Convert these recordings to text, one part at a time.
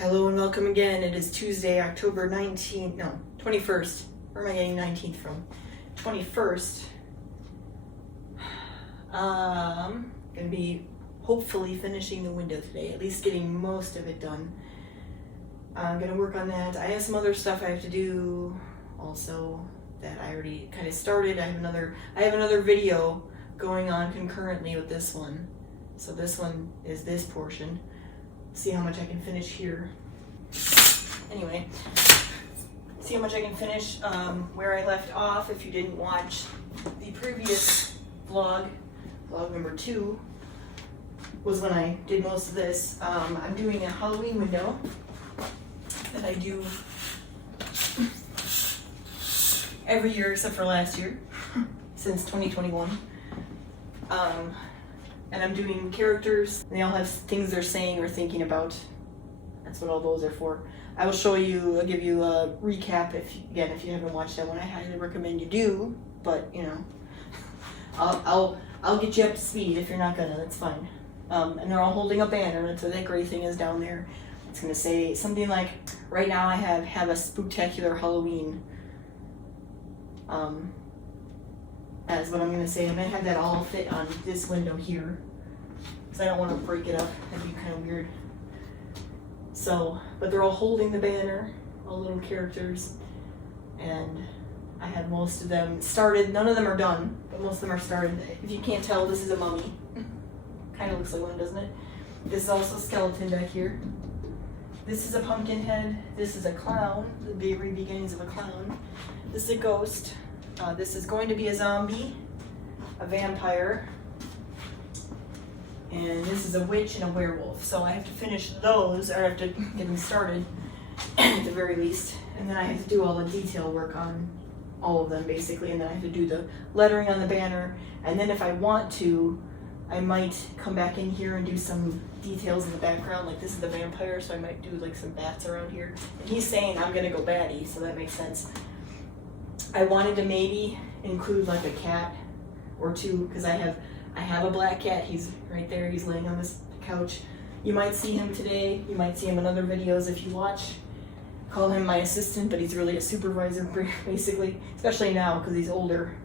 Hello and welcome again. It is Tuesday, October 19th, no, 21st. Where am I getting 19th from? 21st. Gonna be hopefully finishing the window today, at least getting most of it done. I'm gonna work on that. I have some other stuff I have to do also that I already kind of started. I have another video going on concurrently with this one. So this one is this portion. See how much I can finish here. Anyway, see how much I can finish where I left off. If you didn't watch the previous vlog number 2 was when I did most of this. I'm doing a Halloween window that I do every year except for last year, since 2021. And I'm doing characters, and they all have things they're saying or thinking about. That's what all those are for. I will show you, I'll give you a recap if you haven't watched that one. I highly recommend you do, but you know, I'll get you up to speed if you're not gonna, that's fine. And they're all holding a banner. That's what that gray thing is down there. It's gonna say something like, right now I have a spooktacular Halloween. That's what I'm gonna say. I'm gonna have that all fit on this window here, because I don't want to break it up. That'd be kind of weird. So, but they're all holding the banner, all little characters, and I have most of them started. None of them are done, but most of them are started. If you can't tell, this is a mummy. Kind of looks like one, doesn't it? This is also a skeleton back here. This is a pumpkin head. This is a clown, the very beginnings of a clown. This is a ghost. This is going to be a zombie, a vampire, and this is a witch and a werewolf. So I have to finish those, or I have to get them started at the very least. And then I have to do all the detail work on all of them basically, and then I have to do the lettering on the banner. And then if I want to, I might come back in here and do some details in the background. Like this is the vampire, so I might do like some bats around here. And he's saying I'm gonna go batty, so that makes sense. I wanted to maybe include like a cat or two, because I have a black cat. He's right there. He's laying on this couch. You might see him today. You might see him in other videos if you watch. Call him my assistant, but he's really a supervisor basically, especially now because he's older.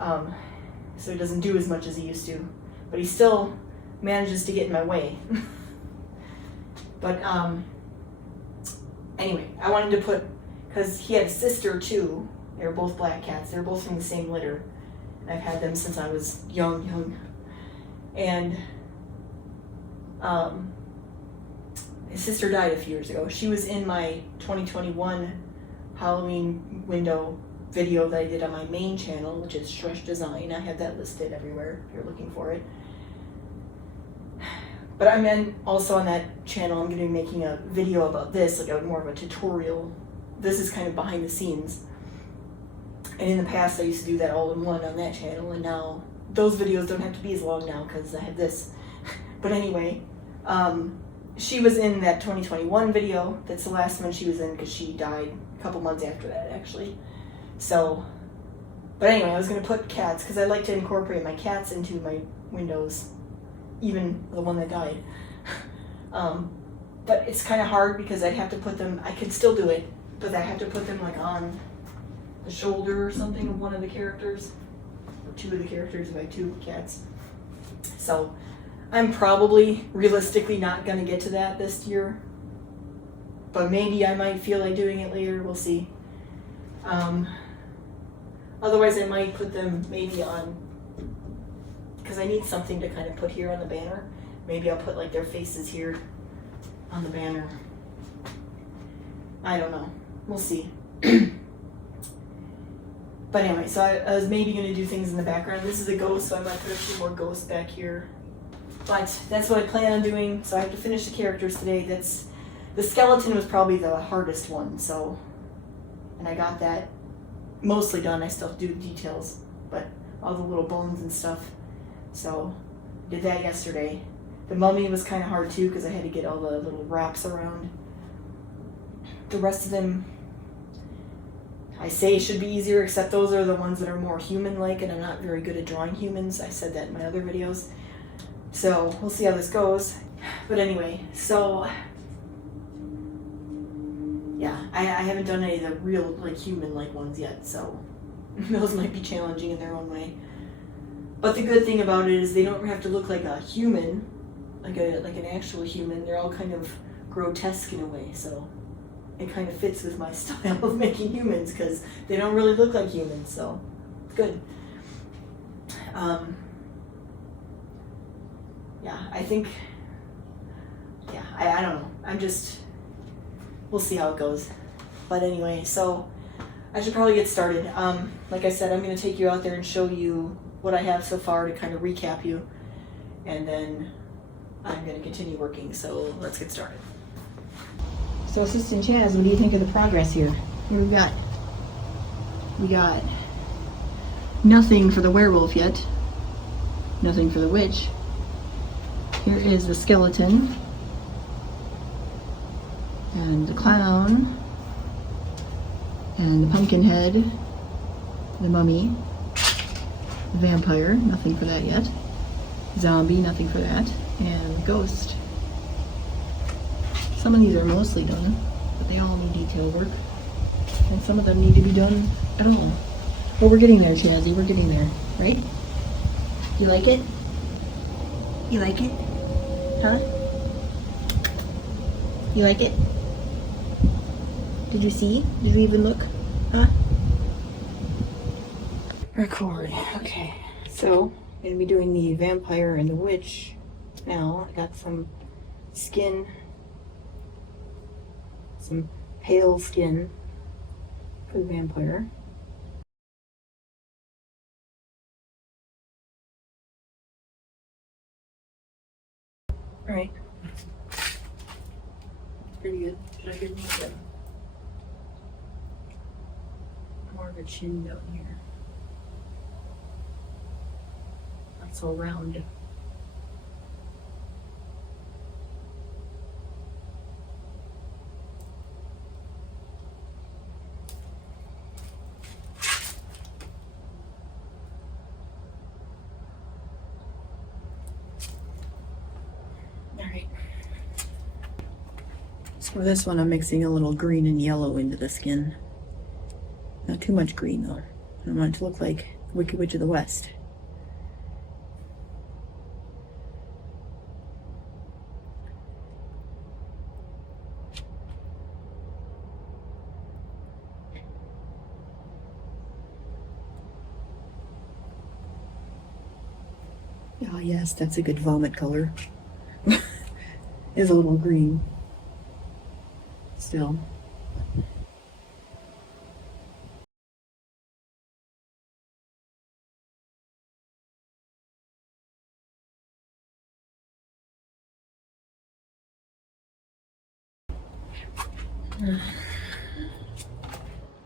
So he doesn't do as much as he used to, but he still manages to get in my way. But anyway, I wanted to put, because he had a sister too. They were both black cats. They were both from the same litter. I've had them since I was young. And his sister died a few years ago. She was in my 2021 Halloween window video that I did on my main channel, which is Shrush Design. I have that listed everywhere if you're looking for it. But I'm also on that channel, I'm going to be making a video about this, like more of a tutorial. This is kind of behind the scenes. And in the past I used to do that all in one on that channel, and now those videos don't have to be as long now because I have this. But anyway, she was in that 2021 video. That's the last one she was in because she died a couple months after that actually. So, but anyway, I was going to put cats because I like to incorporate my cats into my windows, even the one that died. But it's kind of hard because I'd have to put them, I could still do it, but I have to put them like on the shoulder or something of one of the characters, or two of the characters if I have two cats. So I'm probably realistically not going to get to that this year, but maybe I might feel like doing it later. We'll see. Otherwise I might put them maybe on, because I need something to kind of put here on the banner. Maybe I'll put like their faces here on the banner. I don't know. We'll see. But anyway, so I was maybe going to do things in the background. This is a ghost, so I might put a few more ghosts back here. But that's what I plan on doing, so I have to finish the characters today. The skeleton was probably the hardest one, so, and I got that mostly done. I still have to do the details, but all the little bones and stuff. So, did that yesterday. The mummy was kind of hard too, because I had to get all the little wraps around. The rest of them, I say should be easier, except those are the ones that are more human-like, and I'm not very good at drawing humans. I said that in my other videos. So we'll see how this goes. But anyway, so yeah, I haven't done any of the real like human-like ones yet, so those might be challenging in their own way. But the good thing about it is they don't have to look like a human, like an actual human. They're all kind of grotesque in a way, so it kind of fits with my style of making humans because they don't really look like humans, so it's good. Yeah, I think, yeah, I don't know. We'll see how it goes. But anyway, so I should probably get started. Like I said, I'm going to take you out there and show you what I have so far to kind of recap you. And then I'm going to continue working, so let's get started. So Assistant Chaz, what do you think of the progress here? What do we got? We got nothing for the werewolf yet. Nothing for the witch. Here is the skeleton. And the clown. And the pumpkin head. The mummy. The vampire, nothing for that yet. Zombie, nothing for that. And the ghost. Some of these are mostly done, but they all need detail work. And some of them need to be done at all. But we're getting there, Chazzy, we're getting there, right? You like it? You like it? Huh? You like it? Did you see? Did you even look? Huh? Record. Okay. So, I'm going to be doing the vampire and the witch now. I got some skin. Some pale skin for the vampire. Alright. Pretty good. I could make it more of a chin down here. Not so round. Alright. So for this one, I'm mixing a little green and yellow into the skin. Not too much green though. I don't want it to look like Wicked Witch of the West. Oh yes, that's a good vomit color. Is a little green. Still.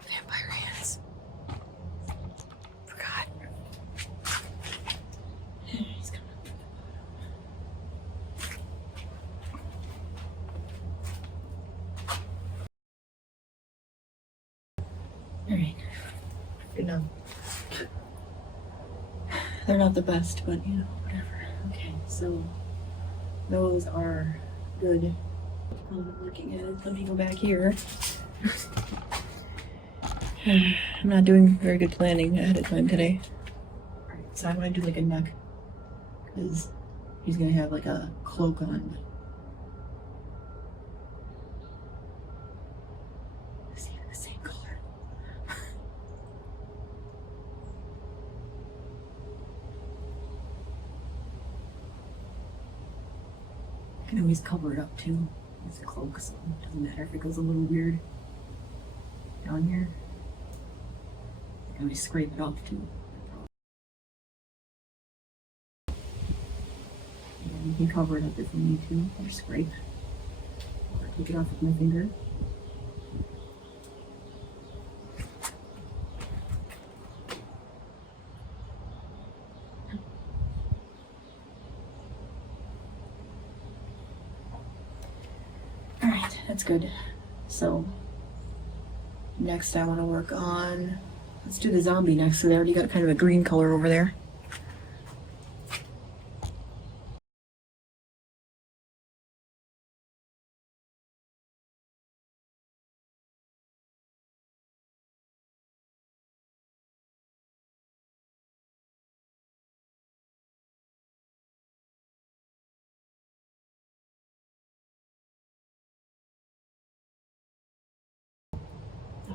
Vampire hands. Forgot. He's coming up from the bottom. Alright. Good enough. They're not the best, but you know, whatever. Okay, so those are good. I'm looking at it. Let me go back here. I'm not doing very good planning ahead of time today. Alright, so I want to do like a neck. Because he's going to have like a cloak on. It's even the same color. I can always cover it up too. It's a cloak, so it doesn't matter if it goes a little weird down here. I can always scrape it off too. And you can cover it up if you need to, or scrape. Or take it off with my finger. Alright, that's good. So, next I want to work on, let's do the zombie next. So they already got kind of a green color over there.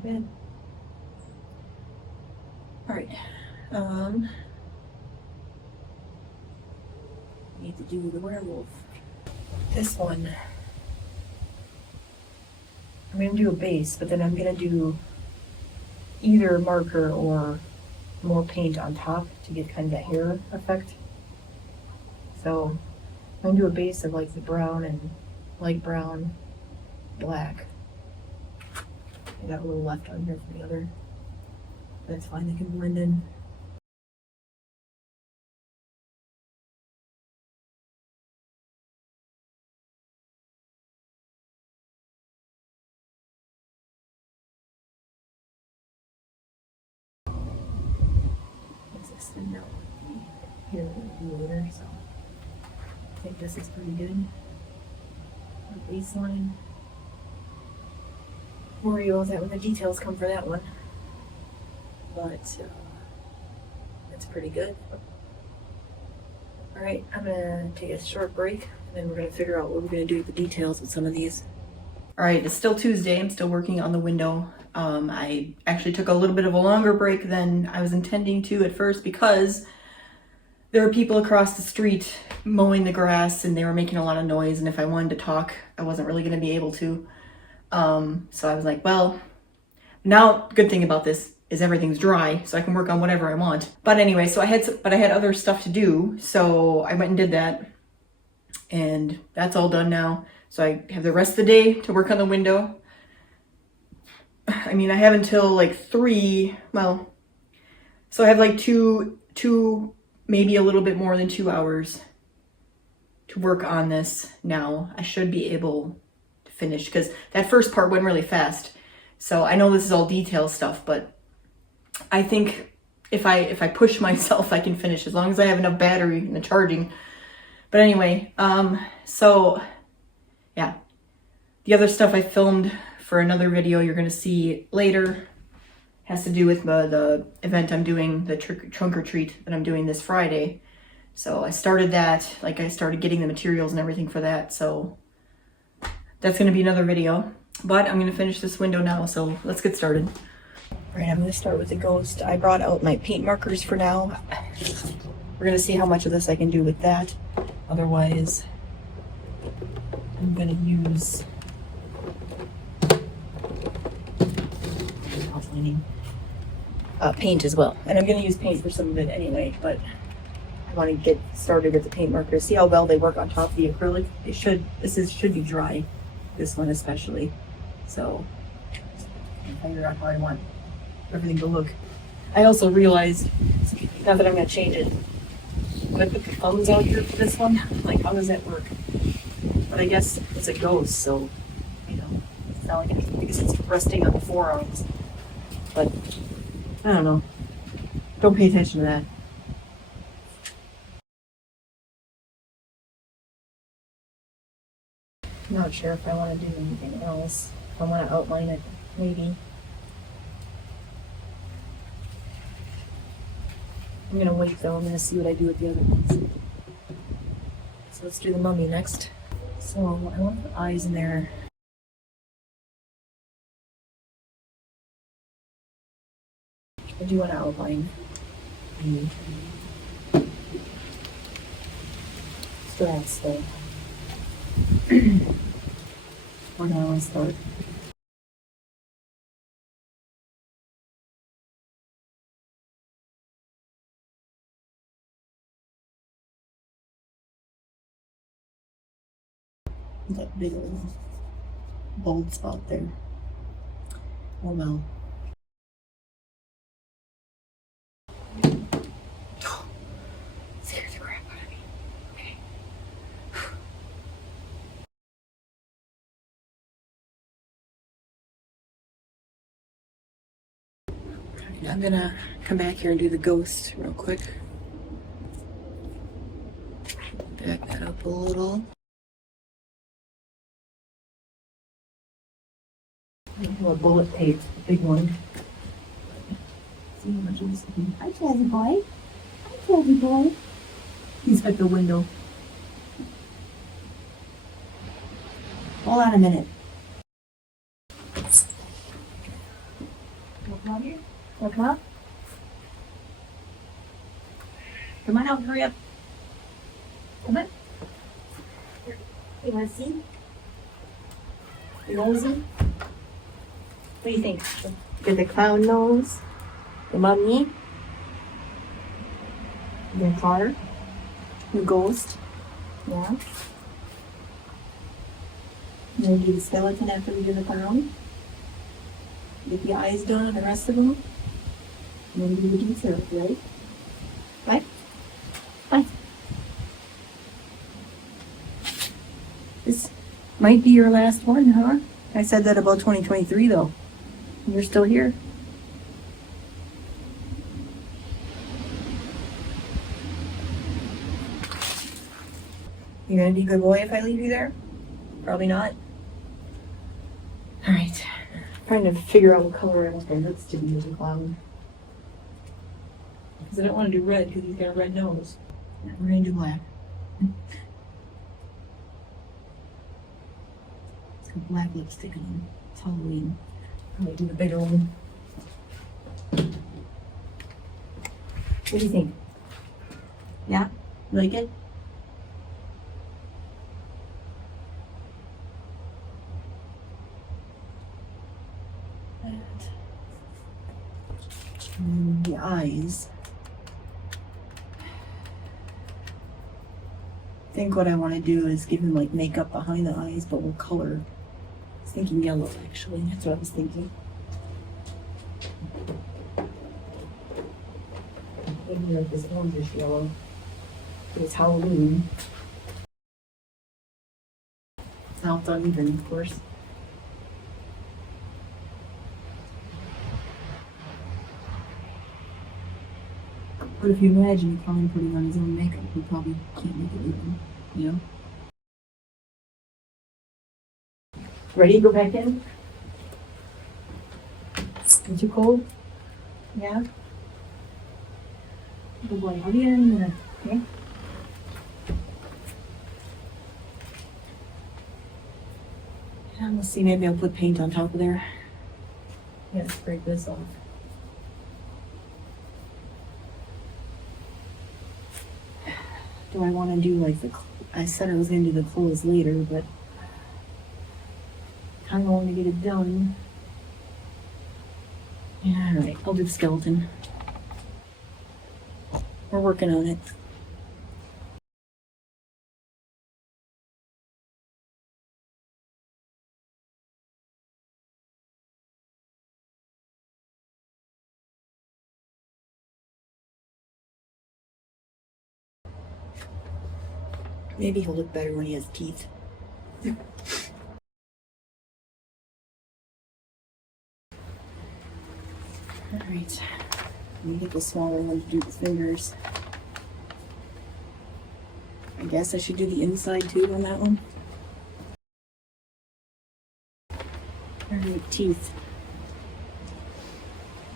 not bad. All right. Need to do the werewolf. This one, I'm gonna do a base, but then I'm gonna do either marker or more paint on top to get kind of that hair effect. So I'm gonna do a base of like the brown and light brown, black. I got a little left on here for the other. That's fine, they can blend in. Extend out here later, so I think this is pretty good. The baseline. More you all that when the details come for that one, but that's pretty good. All right, I'm gonna take a short break, and then we're gonna figure out what we're gonna do with the details with some of these. All right, it's still Tuesday. I'm still working on the window. I actually took a little bit of a longer break than I was intending to at first because there were people across the street mowing the grass and they were making a lot of noise. And if I wanted to talk, I wasn't really going to be able to. So I was like, well, now good thing about this is everything's dry, so I can work on whatever I want. But anyway, so I had other stuff to do. So I went and did that, and that's all done now. So I have the rest of the day to work on the window. I mean, I have until like 3, well, so I have like two, maybe a little bit more than 2 hours to work on this now. I should be able to finish because that first part went really fast. So I know this is all detail stuff, but I think if I push myself, I can finish as long as I have enough battery and the charging. But anyway, so yeah, the other stuff I filmed for another video you're going to see later has to do with the event I'm doing, the trunk or treat that I'm doing this Friday. So I started that, like I started getting the materials and everything for that. So that's going to be another video, but I'm going to finish this window now. So let's get started. All right, I'm going to start with the ghost. I brought out my paint markers for now. We're going to see how much of this I can do with that. Otherwise, I'm going to use paint as well. And I'm going to use paint for some of it anyway, but I want to get started with the paint markers. See how well they work on top of the acrylic. This should be dry, this one especially. So I'll figure out how I want everything to look. I also realized, now that I'm going to change it, when I put the thumbs out here for this one, like how does that work? But I guess it's a ghost, so you know, it's not like anything because it's resting on the forearms. But I don't know. Don't pay attention to that. I'm not sure if I want to do anything else. If I want to outline it, maybe. I'm going to wait though. I'm going to see what I do with the other ones. So let's do the mummy next. So I want the eyes in there. I do want to outline. Strats though. Where do I want to start? That big old bold spot there. Oh no. Scared the crap out of me. Okay. I'm gonna come back here and do the ghost real quick. Back that up a little. I do a bullet tape, a big one. See how much of this. Hi, Jazzy boy. Hi, Jazzy boy. He's at the window. Hold on a minute. Wanna come out? Come on out, hurry up. Come on. You wanna see? Nosy? What do you think? Get the clown nose, the mummy, the car, the ghost, yeah. Then do the skeleton after we do the clown. Get the eyes done on the rest of them. And then do the detail, right? Bye. Bye. This might be your last one, huh? I said that about 2023 though. You're still here. You gonna be a good boy if I leave you there? Probably not. Alright. Trying to figure out what color I want my lips to be as a clown. Because I don't want to do red because he's got a red nose. Yeah, we're gonna do black. It's got black lipstick on. It's Halloween. I might do the bigger one. What do you think? Yeah? You like it? And the eyes. I think what I want to do is give him like makeup behind the eyes, but what color? I was thinking yellow actually. That's what I was thinking. Maybe like this orangish yellow. It's Halloween. It's not uneven, of course. But if you imagine a clown putting on his own makeup, he probably can't make it even, you know? Ready? Go back in? Is it too cold? Yeah? Good boy. I'll be in a minute, okay? And let's see, maybe I'll put paint on top of there. Yeah, let's break this off. Do I want to do like I said I was going to do the clothes later, but kind of want to get it done. Yeah, alright, I'll do the skeleton. We're working on it. Maybe he'll look better when he has teeth. Alright, let me get the smaller one to do the fingers. I guess I should do the inside too on that one. Alright, teeth.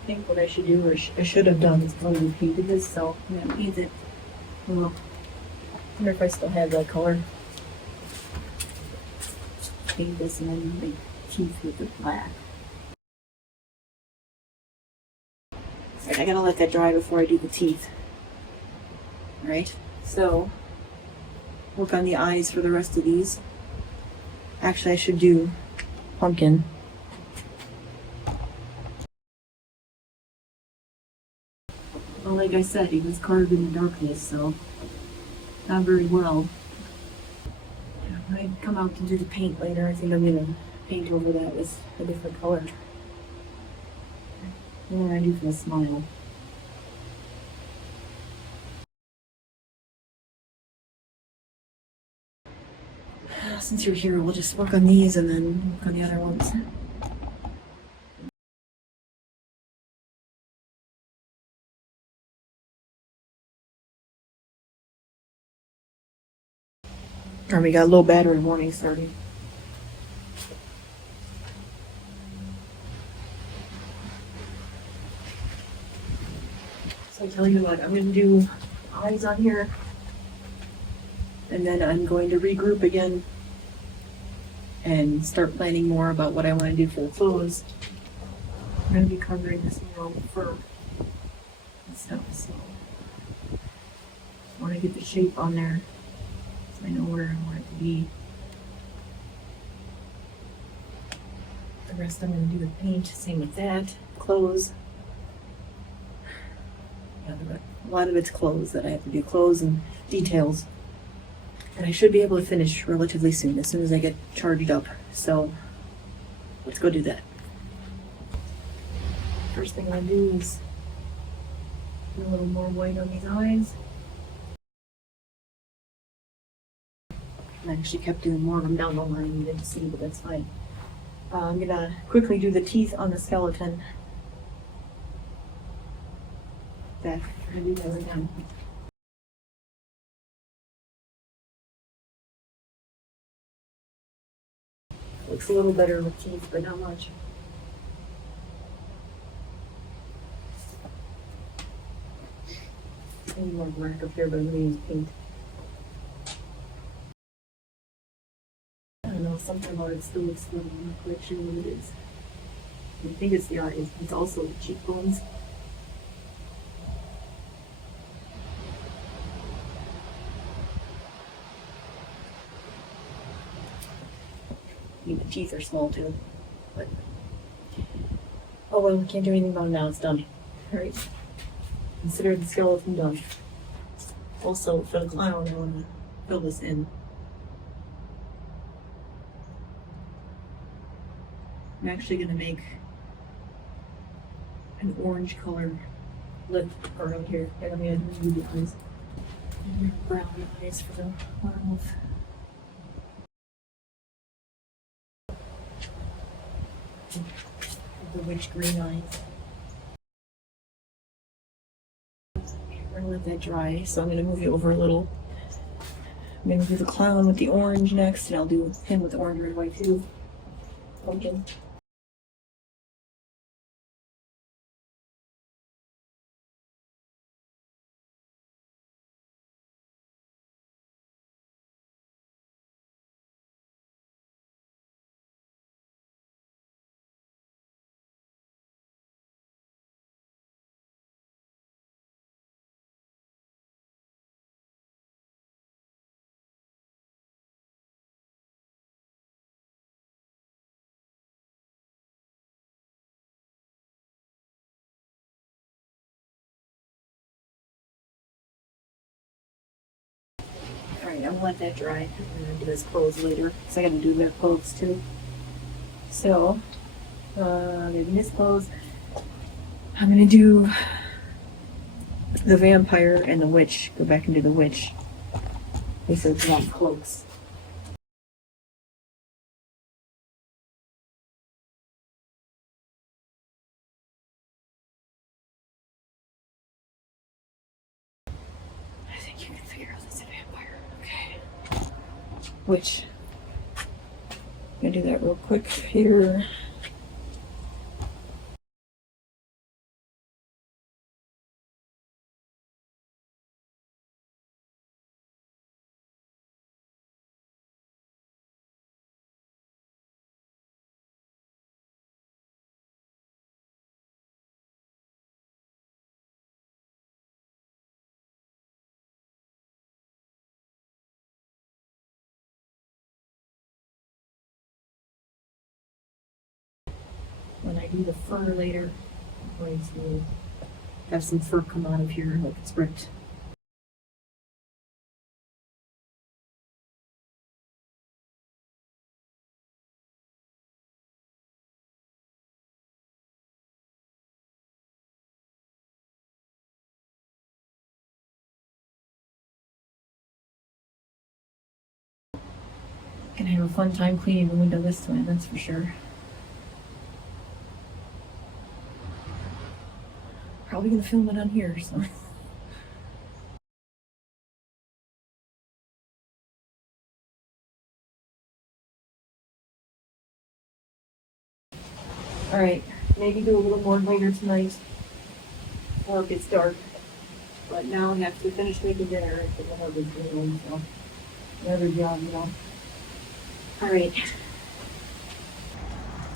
I think what I should do, or I should have done, is probably painted this, so I'm gonna paint it. Well, I wonder if I still have that color. Paint this and then make teeth with the black. Alright, I gotta let that dry before I do the teeth. Alright, so work on the eyes for the rest of these. Actually, I should do pumpkin. Well, like I said, he was carved in the darkness, so not very well. When I come out to do the paint later, I think I'm gonna paint over that with a different color. What do I do for the smile? Since you're here, we'll just work on these and then work on the other ones. Alright, we got a low battery warning starting. So I tell you what, I'm going to do eyes on here. And then I'm going to regroup again and start planning more about what I want to do for the clothes. going to be covering this mural with fur and stuff, so I want to get the shape on there so I know where I want it to be. The rest I'm going to do with paint, same with that. Clothes. Yeah, a lot of it's clothes that I have to do, clothes and details. And I should be able to finish relatively soon, as soon as I get charged up. So let's go do that. First thing I do is put a little more white on these eyes. I actually kept doing more of them down the line, you didn't see, but that's fine. I'm gonna quickly do the teeth on the skeleton. I'm gonna do that right now. Looks a little better with teeth, but not much. I need more black up here, but I'm gonna use paint. I don't know, something about it still looks good. I'm not quite sure what it is. I think it's the eyes. It's also the cheekbones. I mean, the teeth are small too, but oh well, we can't do anything about it now. It's done. All right. Consider the skeleton done. Also, for the clown, I want to fill this in. I'm actually going to make an orange color lip around here. And I'm going to do the eyes. And brown eyes for the mouth. The witch green eyes. We're gonna let that dry, so I'm gonna move you over a little. I'm gonna do the clown with the orange next, and I'll do him with the orange, red, white too. Pumpkin. Alright, I'm gonna let that dry. I'm gonna do his clothes later, because I gotta do their clothes too. So, maybe his clothes. I'm gonna do the vampire and the witch. Go back and do the witch. They said they want cloaks. I think you can figure out this is a vampire. Okay. Witch. I'm gonna do that real quick here. When I do the fur later, I'm going to have some fur come out of here like it's ripped. Gonna have a fun time cleaning the window this time, that's for sure. Probably gonna film it on here, so. Alright, maybe do a little more later tonight, or it gets dark. But now I have to finish making dinner for the husband's going home, so another job, you know. Alright.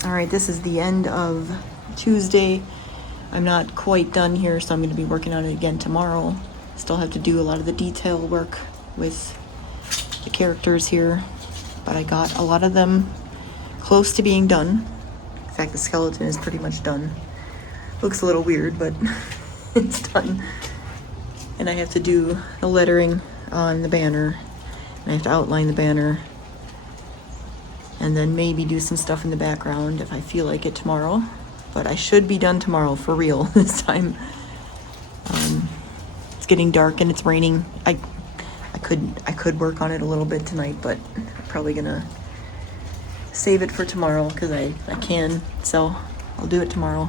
Alright, this is the end of Tuesday. I'm not quite done here, so I'm going to be working on it again tomorrow. Still have to do a lot of the detail work with the characters here, but I got a lot of them close to being done. In fact, the skeleton is pretty much done. Looks a little weird, but it's done. And I have to do the lettering on the banner, and I have to outline the banner, and then maybe do some stuff in the background if I feel like it tomorrow. But I should be done tomorrow for real this time. It's getting dark and it's raining. I could work on it a little bit tonight, but I'm probably gonna save it for tomorrow because I can. So I'll do it tomorrow.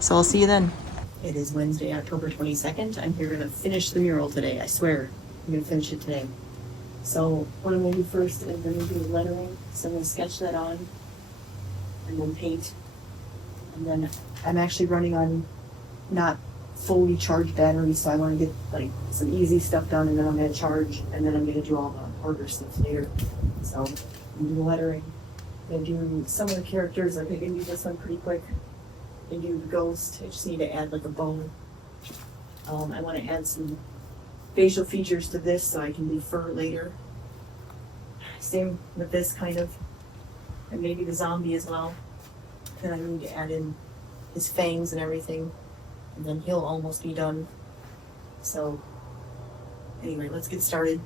So I'll see you then. It is Wednesday, October 22nd. I'm here to finish the mural today. I swear, I'm gonna finish it today. So what I'm gonna do first is I'm gonna do lettering. So I'm gonna sketch that on and then paint. And then I'm actually running on not fully charged batteries, so I want to get like some easy stuff done, and then I'm going to charge, and then I'm going to do all the harder stuff later. So I'm going to do lettering. I'm going to do some of the characters. I think I can do this one pretty quick. I can do the ghost. I just need to add like a bone. I want to add some facial features to this so I can do fur later. Same with this kind of, and maybe the zombie as well. Then I need to add in his fangs and everything, and then he'll almost be done. So anyway, let's get started.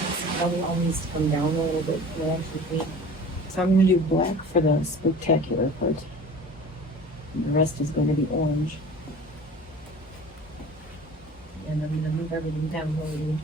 This probably all needs to come down a little bit for the actual paint. So I'm going to do black for the spectacular part. And the rest is going to be orange. And I'm going to move everything down low.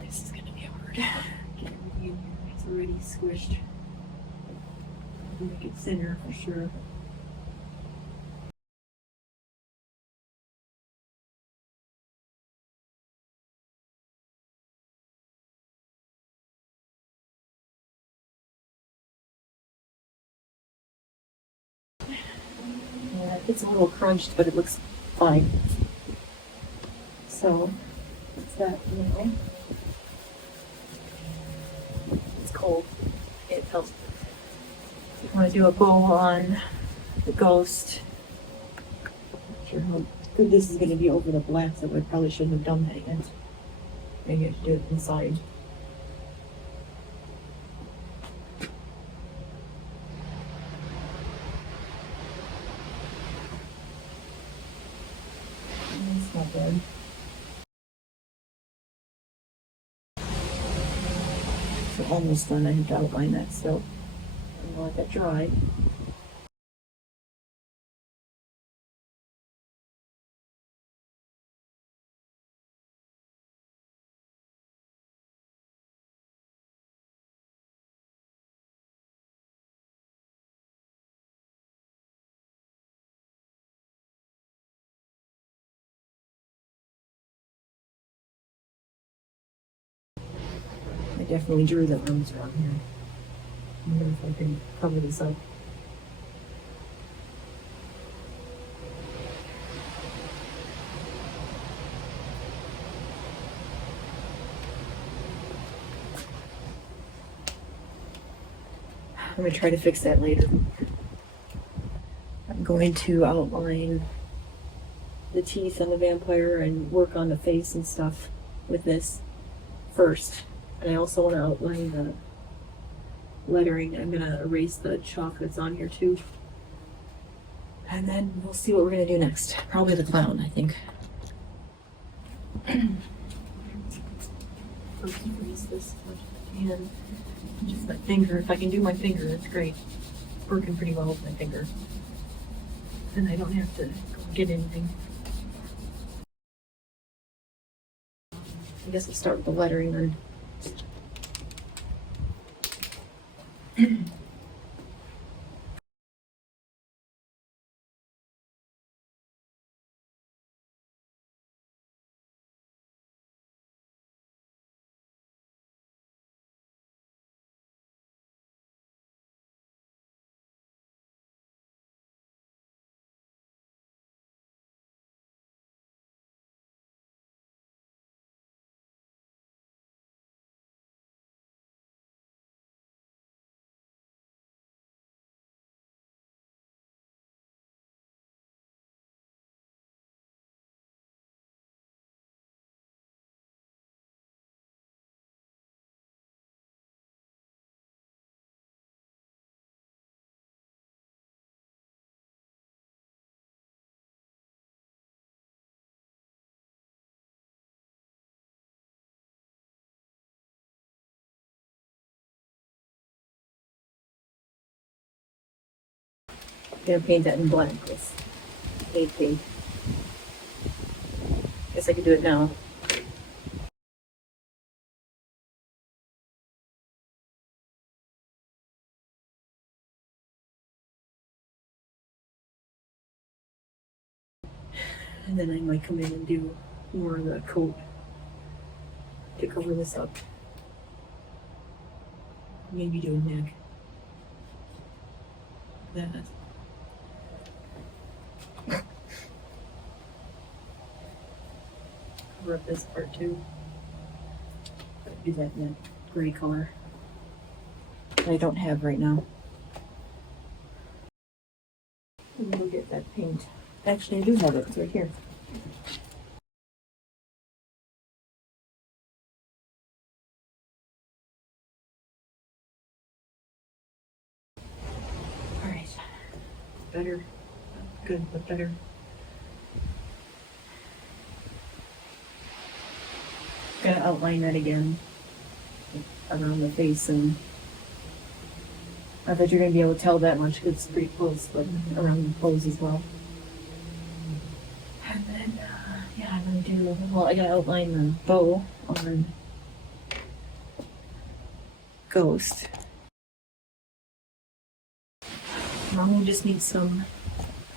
This is going to be hard. Get everything in here. It's already squished. Make it thinner for sure. Yeah, it's a little crunched, but it looks fine. So, it's that, you know. It's cold. It helps. You want to do a bow on the ghost. Not sure how good this is going to be over the black, so I probably shouldn't have done that yet. Maybe I should do it inside. It's not bad. So almost done. I have to outline that still. I'm gonna let that dry. I definitely drew the arms around here. I wonder if I can cover this up. gonna try to fix that later. I'm going to outline the teeth on the vampire and work on the face and stuff with this first. And I also want to outline the lettering. I'm gonna erase the chalk that's on here too. And then we'll see what we're gonna do next. Probably the clown, I think. First, erase this as much as I can. Just my finger. If I can do my finger, that's great. Working pretty well with my finger. And I don't have to go get anything. I guess I'll start with the lettering then. I'm gonna paint that in black with paint. Guess I could do it now. And then I might come in and do more of the coat to cover this up. Maybe do a neck. That. Cover up this part too. Do that in that gray color that I don't have right now. Let me go get that paint. Actually, I do have it. It's right here. All right. Better. Not good, but better. Gonna outline that again around the face, and I thought you're gonna be able to tell that much because it's pretty close, but around the clothes as well. And then, yeah, I'm gonna do, well, I gotta outline the bow on Ghost. Mom just needs some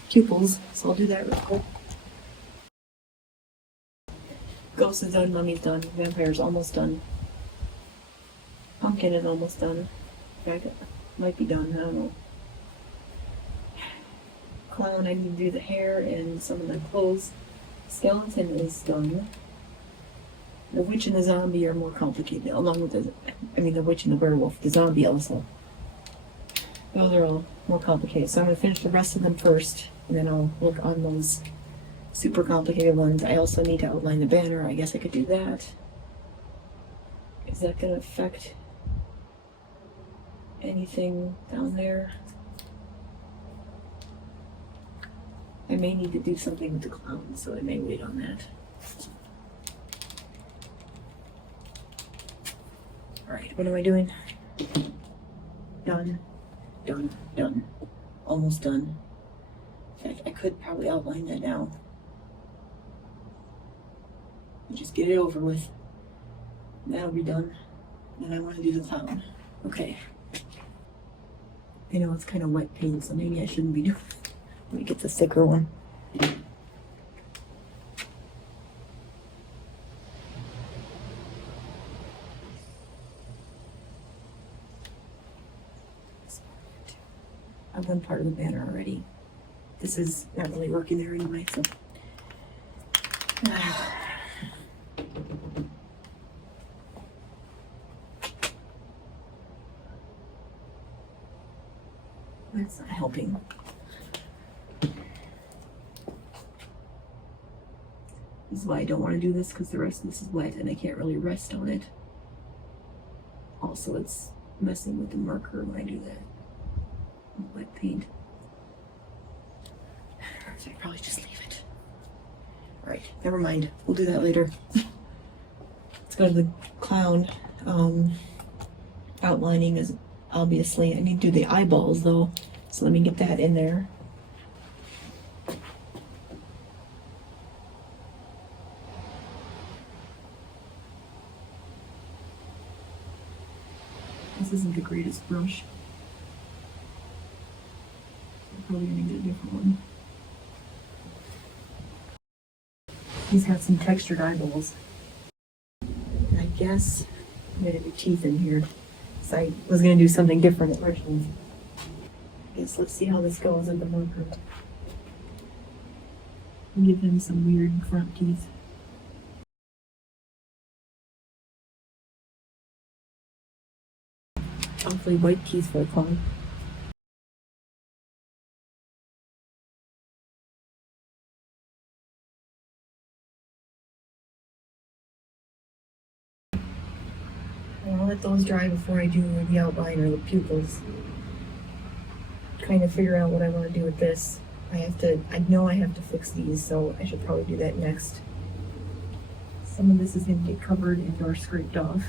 pupils, so I'll do that real quick. Ghost is done, Mummy's done, Vampire's almost done. Pumpkin is almost done. Might be done, I don't know. Clown, I need to do the hair and some of the clothes. Skeleton is done. The witch and the zombie are more complicated, along with the witch and the werewolf, the zombie also. Those are all more complicated. So I'm gonna finish the rest of them first, and then I'll work on those super complicated ones. I also need to outline the banner. I guess I could do that. Is that gonna affect anything down there? I may need to do something with the clown, so I may wait on that. Alright, what am I doing? Done. Done. Done. Almost done. In fact, I could probably outline that now. Just get it over with. That'll be done. Then I want to do the clown. Okay. I know it's kind of wet paint, so maybe I shouldn't be doing it. Let me get the thicker one. I've done part of the banner already. This is not really working there anyway, so. That's not helping. This is why I don't want to do this, because the rest of this is wet and I can't really rest on it. Also, it's messing with the marker when I do that. Wet paint. So I probably just leave it. Alright, never mind. We'll do that later. Let's go to the clown. Outlining is obviously, I need to do the eyeballs though. So let me get that in there. This isn't the greatest brush. I'm probably gonna get a different one. He's got some textured eyeballs. I guess I'm gonna do teeth in here. So I was gonna do something different originally. I guess let's see how this goes with the marker. Give him some weird front teeth. Hopefully white teeth for a clown. I'll let those dry before I do the outline or the pupils. Kind of figure out what I want to do with this. I know I have to fix these, so I should probably do that next. Some of this is going to get covered and/or scraped off.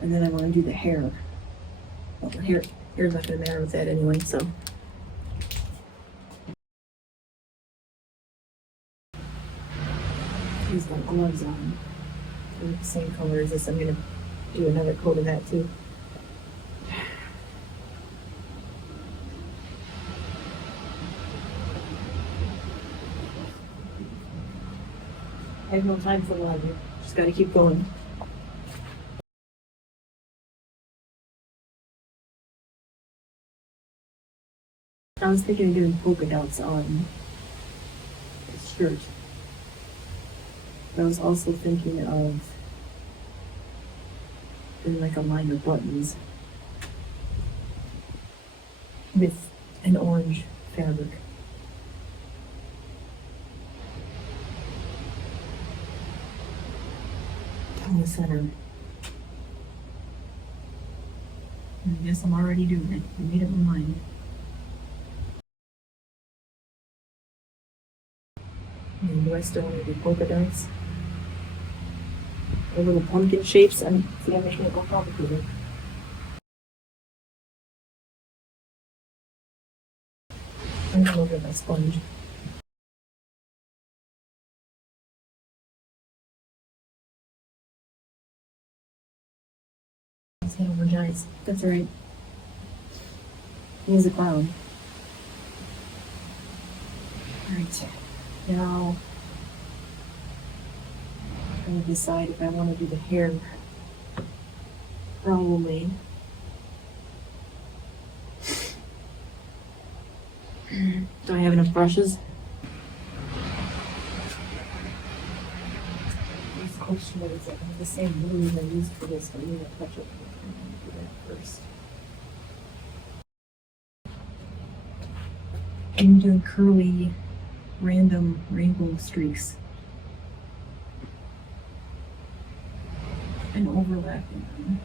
And then I want to do the hair. Well, the hair's not going to matter with that anyway, so. He's got gloves on. They're the same color as this. I'm going to do another coat of that too. I have no time for logic. Just got to keep going. I was thinking of doing polka dots on his shirt. I was also thinking of doing like a line of buttons with an orange fabric. Down the center. I guess I'm already doing it. I made up my mind. And do I still want to do polka dots? Or little pumpkin shapes? I'm making it more complicated. I'm gonna look at my sponge. It's over nice. That's right. He's a clown. Alright. Now I'm gonna decide if I want to do the hair. Probably. Do I have enough brushes? This question is the same glue I used for this, but I'm gonna touch it. I'm gonna do that first. I'm doing curly, random rainbow streaks and overlapping them.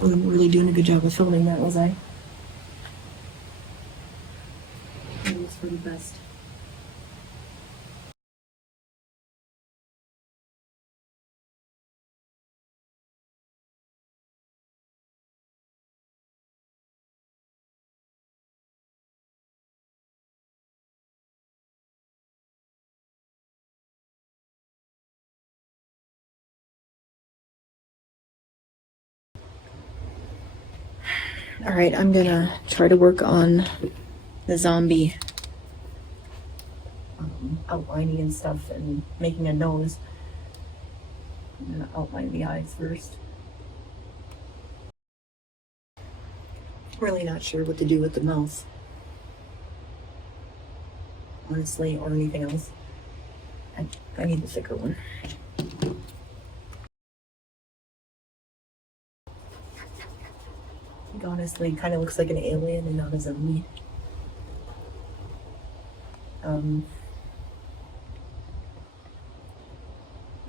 I wasn't really doing a good job of filming that, was I? It was for the best. All right, I'm gonna try to work on the zombie outlining and stuff and making a nose. I'm gonna outline the eyes first. Really not sure what to do with the mouth, honestly, or anything else. I need the thicker one. I think honestly, it kind of looks like an alien and not a zombie.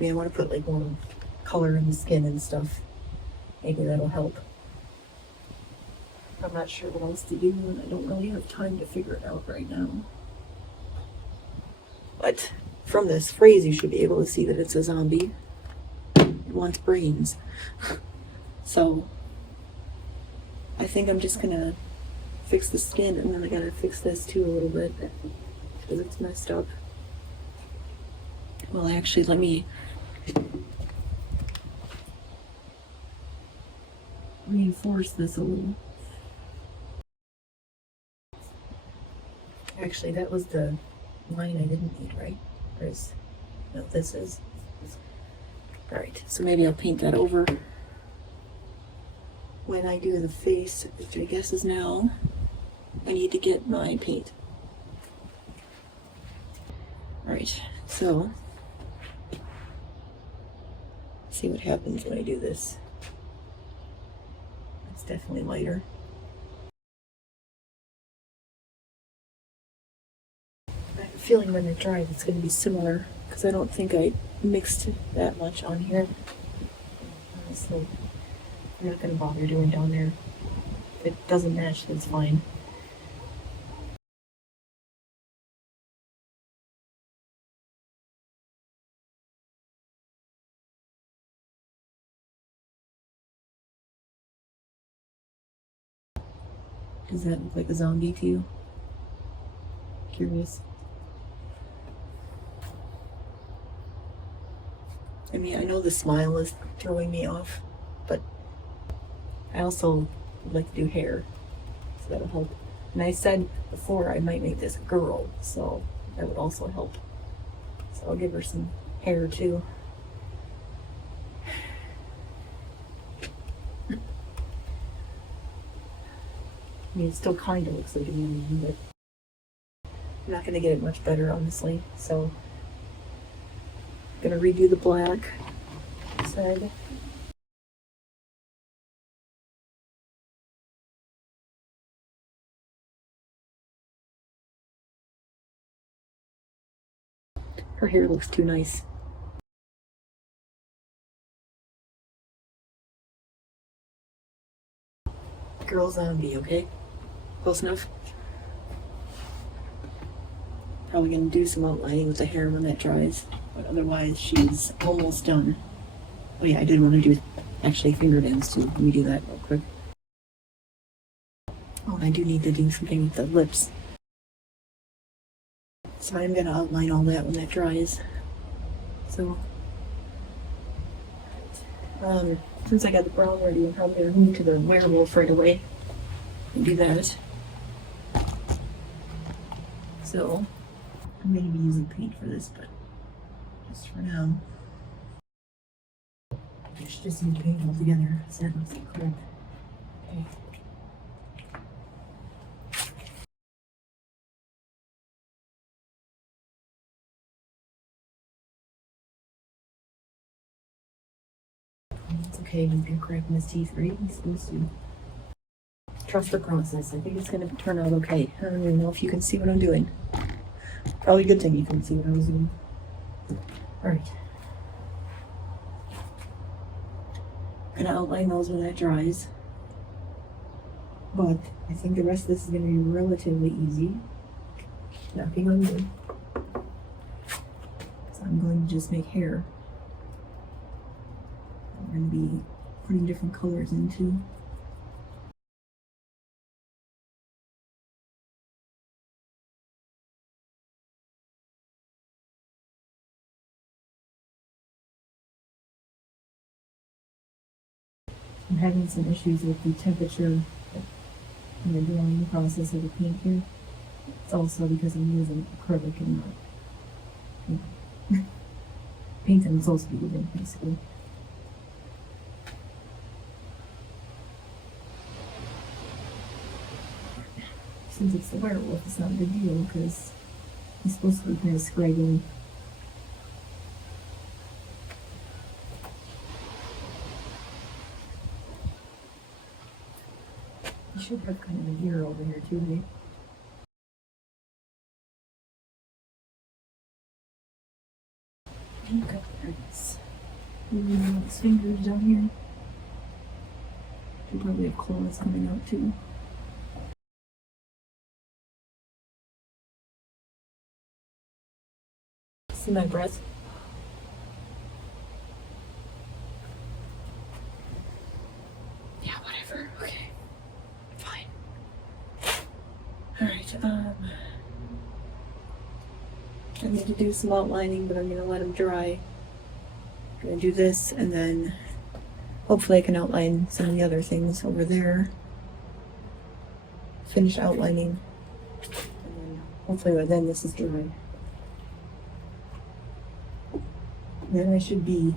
I want to put like more color in the skin and stuff. Maybe that'll help. I'm not sure what else to do, and I don't really have time to figure it out right now. But from this phrase, you should be able to see that it's a zombie. It wants brains. So I think I'm just gonna fix the skin, and then I gotta fix this too a little bit because it's messed up. Well, actually, let me reinforce this a little. Actually, that was the line I didn't need, right? No, this is. Alright, so maybe I'll paint that over when I do the face, which I guess is now. I need to get my paint. Alright, so let's see what happens when I do this. It's definitely lighter. I have a feeling when it dries it's going to be similar because I don't think I mixed that much on here. So I'm not going to bother doing down there. If it doesn't match, that's fine. Does that look like a zombie to you? Curious. I mean, I know the smile is throwing me off, but I also would like to do hair, so that'll help. And I said before I might make this a girl, so that would also help. So I'll give her some hair too. I mean, it still kind of looks like an alien, but I'm not going to get it much better, honestly. So I'm going to redo the black side. Her hair looks too nice. Girl zombie, okay? Close enough? Probably gonna do some outlining with the hair when that dries, but otherwise she's almost done. Oh yeah, I did want to do actually fingernails too. Let me do that real quick. Oh, and I do need to do something with the lips. So I'm gonna outline all that when that dries. So, since I got the brown ready, I'm probably gonna move to the werewolf right away and do that. So, I'm going to be using paint for this, but just for now. I should just need paint all together, so that looks like crap. Okay. It's okay, he's been cracking his teeth, right? He's supposed to. Trust the process. I think it's going to turn out okay. I don't even know if you can see what I'm doing. Probably a good thing you couldn't see what I was doing. Alright. I'm going to outline those when that dries. But I think the rest of this is going to be relatively easy. Knocking on wood. So I'm going to just make hair. I'm going to be putting different colors into. I'm having some issues with the temperature in the drawing process of the paint here. It's also because I'm using acrylic and not paint I'm supposed to be using, basically. Since it's the werewolf, it's not a big deal because he's supposed to be kind of scraggly. You should have kind of a ear over here too, right? Okay, there it is. Maybe his fingers down here. Should probably have claws coming out too. See my breath? Yeah, whatever. Okay. Fine. Alright, I need to do some outlining, but I'm gonna let them dry. I'm gonna do this, and then hopefully I can outline some of the other things over there. Finish outlining, and then hopefully by then this is dry. Then I should be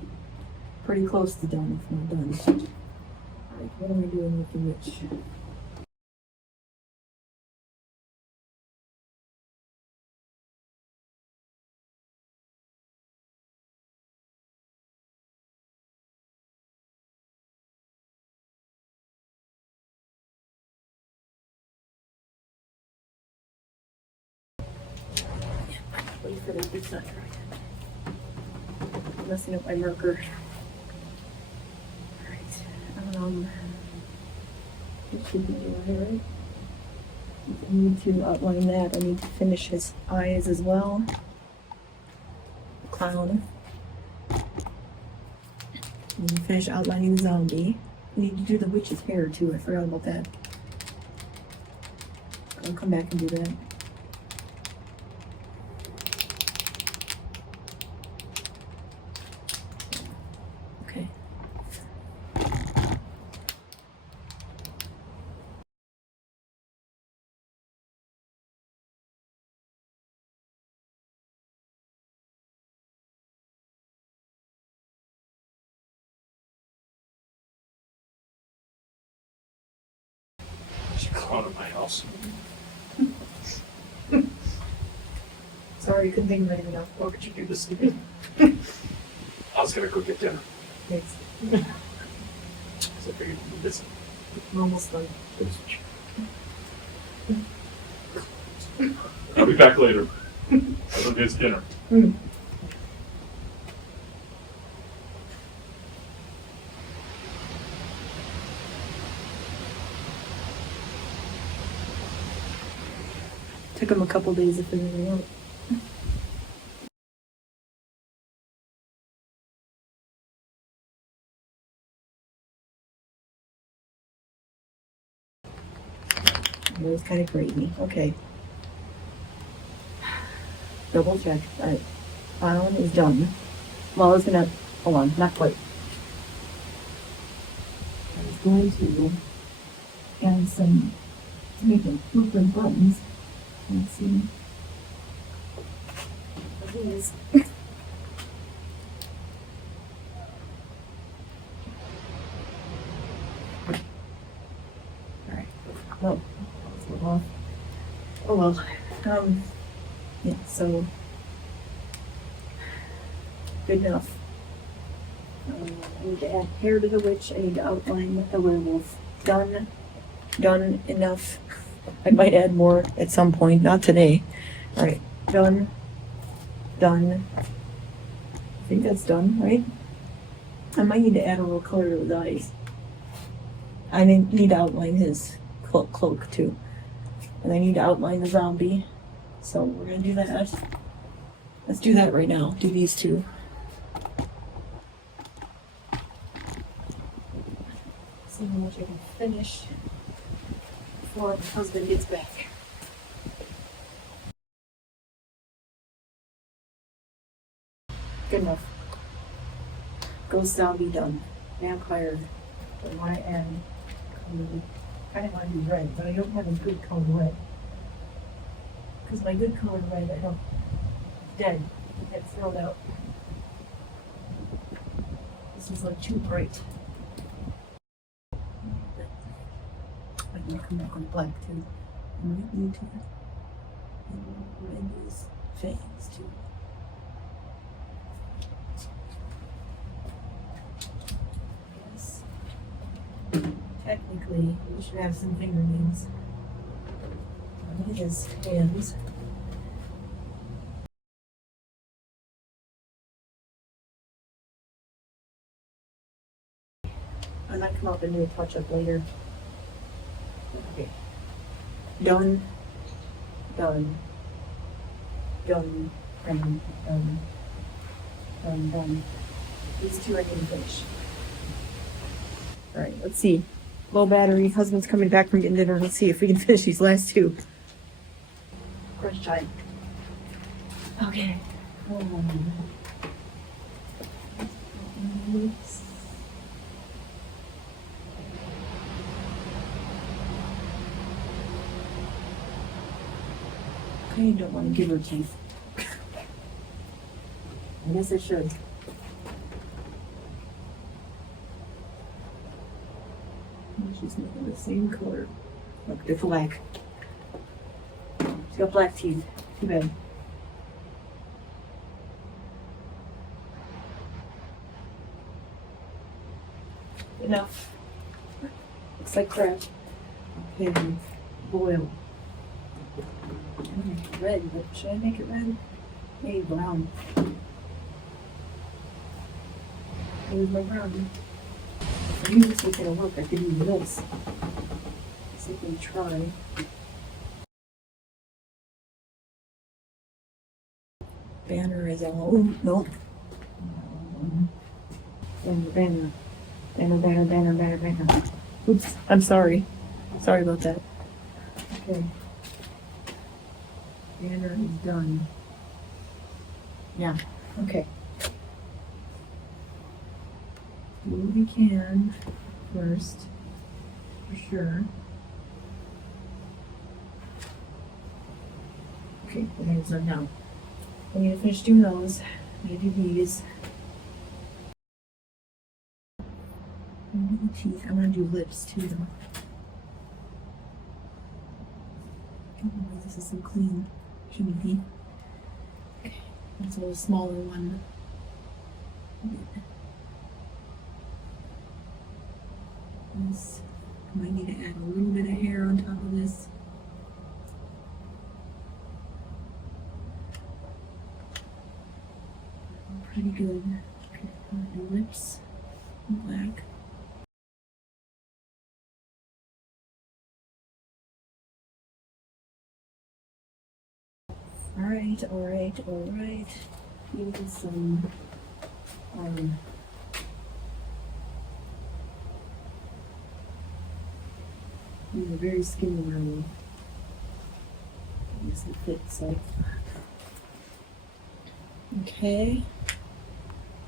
pretty close to done, if not done. Alright, what am I doing with the witch? Wait for that, it's not dry yet. I'm messing up my marker. Alright, it should be dry, right? I need to outline that. I need to finish his eyes as well. Clown. And finish outlining the zombie. I need to do the witch's hair too. I forgot about that. I'll come back and do that. Okay. She's out of my house. Sorry, you couldn't think of anything else. Why would you do this to me? I was gonna go get dinner. Thanks. So I figured you'd be busy. We're almost done. I'll be back later. I'll go get dinner. Took him a couple days to figure it out. It was kind of crazy. Okay. Double check. Alright. Clown is done. Well, I was gonna, hold on, not quite. I was going to add some, to make them look like buttons. Let's see. These. Alright. Well, let's move on. Oh well. Yeah, so good enough. I need to add hair to the witch. I need to outline the werewolf. Done. Done enough. I might add more at some point, not today. Alright, done. Done. I think that's done, right? I might need to add a little color to his eyes. I need to outline his cloak too. And I need to outline the zombie. So we're gonna do that. Let's do that right now. Do these two. See how much I can finish before my husband gets back. Good enough. Ghost zombie done. Vampire. I want to add color kind of want to do red, but I don't have a good color red. Because my good color red, I don't, dead, it gets thrown out. This is like too bright. I can come back on black too. I might need to. And red is fangs too. Yes. Technically, we should have some fingernails on his hands. I might come up and do a touch up later. Okay. Done. Done. Done. Done. Done. Done. Done. These two I need to finish. Alright, let's see. Low battery. Husband's coming back from getting dinner. Let's see if we can finish these last two. Crunch time. Okay. I don't want to give her teeth. I guess I should. She's making the same color. Look, they're black. She's got black teeth. Too bad. Enough. Looks like crap. Okay, boil. Red, but should I make it red? Maybe brown. Maybe my brown. If I knew this was gonna work, I could use this. See if we try. Banner is all. Oh, nope. Banner. Banner. Oops, I'm sorry. Sorry about that. Okay. Banner is done. Yeah, okay. Do what we can first, for sure. Okay, the banner's done now. I need to finish doing those. I need to do these. I'm gonna do teeth. I'm gonna do lips too, though. Oh, this is so clean. Shouldn't be. Okay, that's a little smaller one. This, I might need to add a little bit of hair on top of this. Pretty good. Okay, I'm gonna do lips in black. Alright. Even some these are very skinny werewolf. This will fit, so. Okay.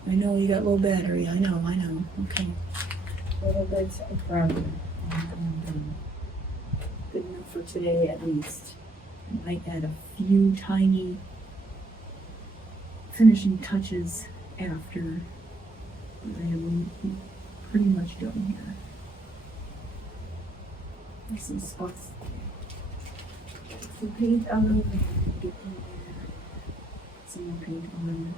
I know you got low battery. I know. Okay. A little bit of brown. Good enough for today, at least. I might add a few tiny finishing touches after. I am pretty much done here. There's some spots. Get some paint on. Get in there. Some more paint on.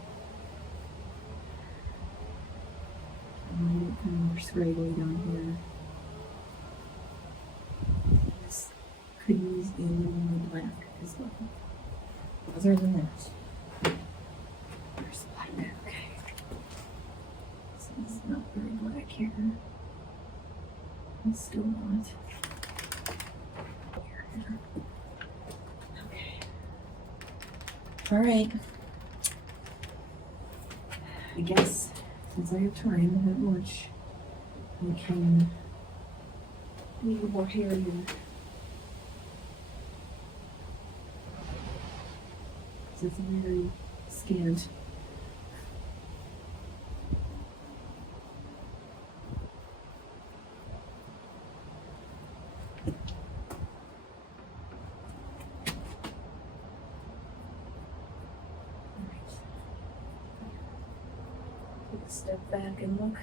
Kind of more scraggly down here. This could use a little more black as well. Other than that, there's black. Okay. So it's not very black here. It's still not. Okay. All right. I guess since I have time that much, I can do a little more hair here. So it's very scant. Take a step back and look.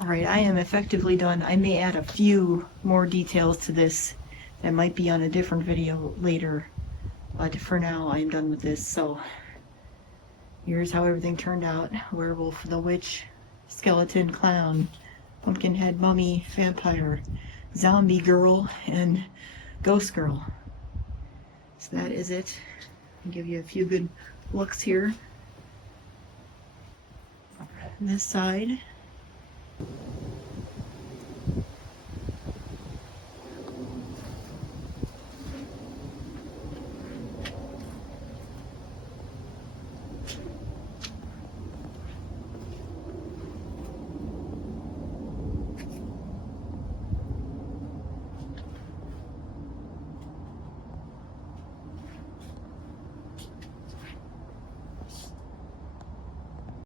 All right, I am effectively done. I may add a few more details to this that might be on a different video later, but for now I am done with this. So here's how everything turned out. Werewolf, the witch, skeleton, clown, pumpkinhead, mummy, vampire, zombie girl, and ghost girl. So that is it. I'll give you a few good looks here. This side.